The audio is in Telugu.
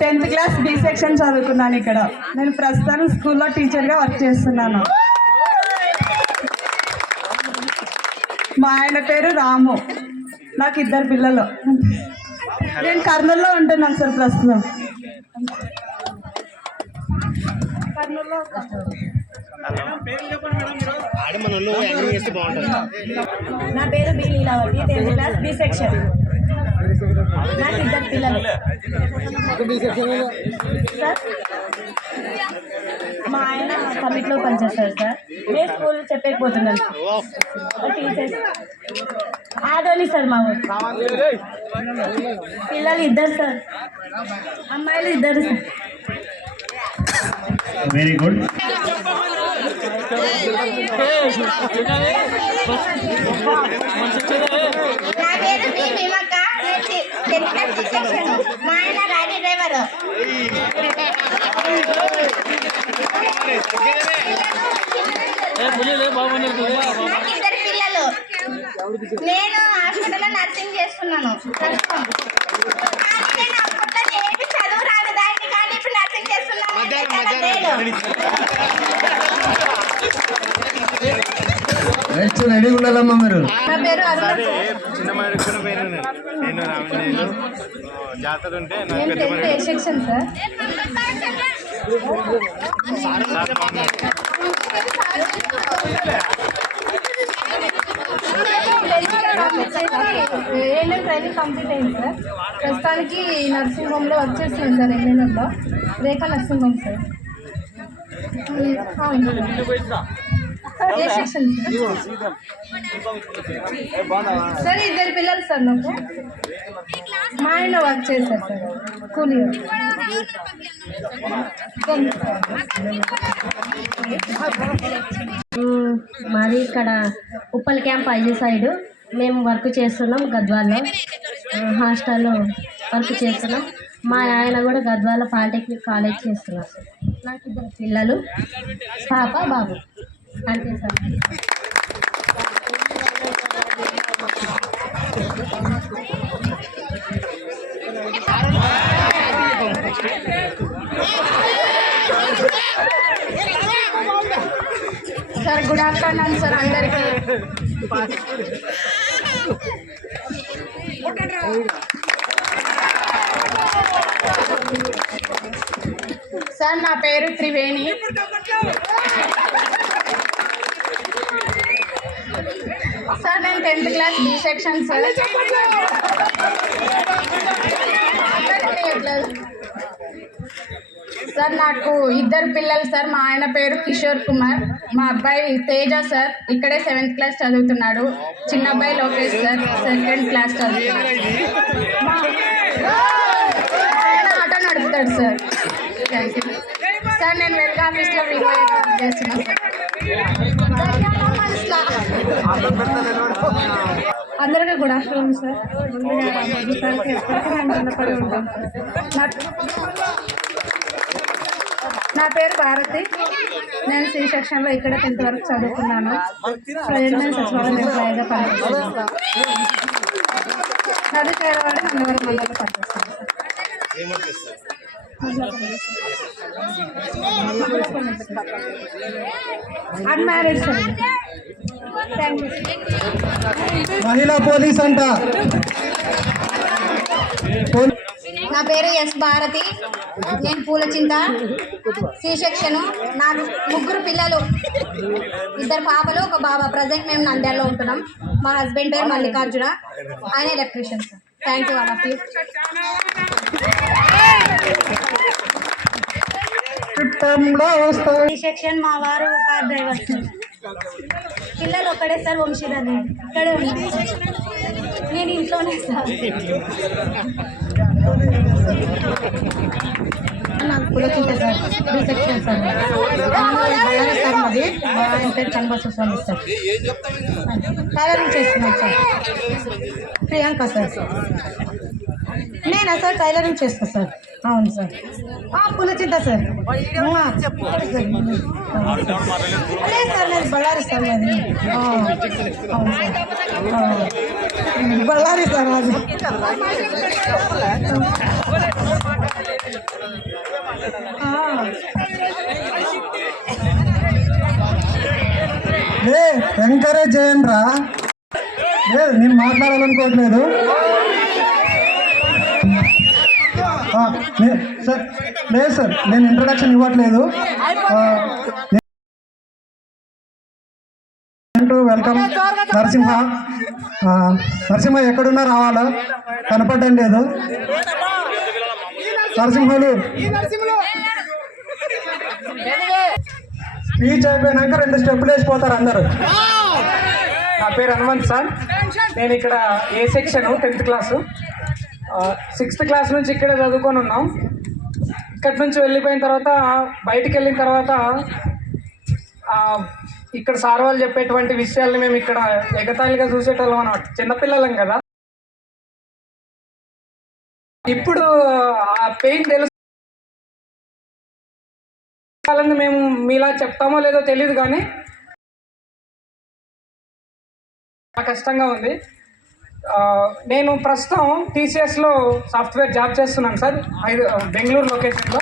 10th క్లాస్ బి సెక్షన్ చదువుకున్నాను. ఇక్కడ నేను ప్రస్తుతం స్కూల్లో టీచర్గా వర్క్ చేస్తున్నాను. మా ఆయన పేరు రాము. నాకు 2 పిల్లలు. నేను కర్నూలులో ఉంటున్నాను సార్ ప్రస్తుతం. నా పేరు B Leelavathi, 10th class B section. నాకు 2 పిల్లలు. సార్ మా ఆయన కమిటీలో పనిచేస్తారు సార్. మేము స్కూల్ చెప్పకపోతున్నాను టీచర్స్. ఆదోని సార్ మా ఊరు. పిల్లలు 2 సార్, అమ్మాయిలు 2 సార్. Very good. నా పేరు బి భీమక్క, మా ఆయన గాడి డ్రైవర్. నాకు 2 పిల్లలు. నేను హాస్పిటల్లో నర్సింగ్ చేస్తున్నాను. చదువు రాదు దాన్ని, కానీ ఇప్పుడు నర్సింగ్ చేస్తున్నాను. రెడీ ఉండాలమ్మా మీరు. నా పేరు జాతర ఉంటే section sir. ANM training complete అయింది సార్. ప్రస్తుతానికి నర్సింగ్ హోమ్లో వర్క్ చేస్తున్నాను సార్. ఏఎన్ఎంలో రేఖా నర్సింగ్ హోమ్ సార్. ఏ సెక్షన్ సార్? 2 పిల్లలు సార్ నాకు. మా ఆయన వర్క్ చేశారు సార్, కూలీ. మాది ఇక్కడ ఉప్పల్ క్యాంప్ ఐజీ సైడు. మేము వర్క్ చేస్తున్నాం గద్వాల్లో, హాస్టల్లో వర్క్ చేస్తున్నాం. మా ఆయన కూడా గద్వాల పాలిటెక్నిక్ కాలేజ్ చేస్తున్నారు సార్. నాకు 2 పిల్లలు, పాప బాబు. అంతే sir. Sir good afternoon sir అందరికీ. సార్ నా పేరు త్రివేణి. సార్ నేను 10th class B section sir. Sir నాకు 2 పిల్లలు సార్. మా ఆయన పేరు కిషోర్ కుమార్, మా అబ్బాయి తేజ సార్. ఇక్కడే 7th క్లాస్ చదువుతున్నాడు. చిన్న అబ్బాయి లోకేష్ సార్, 2nd క్లాస్ చదువుతున్నాడు. ఆయన ఆటో నడుపుతాడు సార్. Thank you sir. నేను వెల్గా ఆఫీస్లో వీడియో చేస్తున్నాను సార్. అందరికీ గుడ్ ఆఫ్టర్నూన్ సార్. నా పేరు భారతి. నేను సి సెక్షన్లో ఇక్కడ 10th వరకు చదువుకున్నాను. ప్రజెంట్ నేను సచివాలయం ఎంప్లాయీగా పనిచేస్తున్నాను. అది చేరవాడి నన్నవరం మండలంలో పనిచేస్తాను sir. Unmarried sir. Thank you. మహిళా పోలీస్ అంట. నా పేరు ఎస్ భారతి. నేను పూలచింత, సి సెక్షను. నాకు 3 పిల్లలు, 2 పాపలు, 1 బాబా. ప్రజెంట్ మేము నంద్యాలలో ఉంటున్నాం. మా హస్బెండ్ పేరు మల్లికార్జున, ఆయన electrician sir. Thank you all of you. C section మా వారు కార్ డ్రైవర్ సార్. పిల్లలు ఒక్కడే సార్, వంశీధర్. ఇక్కడే ఉన్నాను. నేను ఇంట్లోనే సార్. నాకు Pulakintha sir, B section sir. Ballari sir మాది. మా ఆయన పేరు కనబసు స్వామి సార్. టైలరింగ్ చేస్తున్నాను సార్. ప్రియాంక సార్. నేనా సార్ టైలరింగ్ చేస్తాను సార్. అవును సార్. పులచింత సార్. లేదు సార్, నేను బళ్ళారి సార్ మాది. అవును సార్. బళ్ళారి సార్ అది. ఎంకరేజ్ చేయండి రా. లేదు నేను మాట్లాడాలనుకోవట్లేదు. సార్ లేదు సార్, నేను ఇంట్రడక్షన్ ఇవ్వట్లేదు. వెల్కమ్ నరసింహ. నరసింహ ఎక్కడున్నా రావాలా, కనపడడం లేదు. నరసింహులు స్పీచ్ అయిపోయినాక 2 స్టెప్పులు వేసిపోతారు అందరూ. నా పేరు హనుమంత్ సార్. నేను ఇక్కడ ఏ section 10th class, 6th class నుంచి ఇక్కడే చదువుకొని ఉన్నాం. ఇక్కడి నుంచి వెళ్ళిపోయిన తర్వాత బయటికి వెళ్ళిన తర్వాత ఇక్కడ సార్ వాళ్ళు చెప్పేటువంటి విషయాల్ని మేము ఇక్కడ ఎగతాళిగా చూసేటోళ్ళం అన్నమాట. చిన్నపిల్లలం కదా. ఇప్పుడు ఆ పెయిన్ తెలుసు. మేము మీలా చెప్తామో లేదో తెలియదు, కానీ కష్టంగా ఉంది. నేను ప్రస్తుతం TCSలో సాఫ్ట్వేర్ జాబ్ చేస్తున్నాను సార్, బెంగళూరు లొకేషన్లో.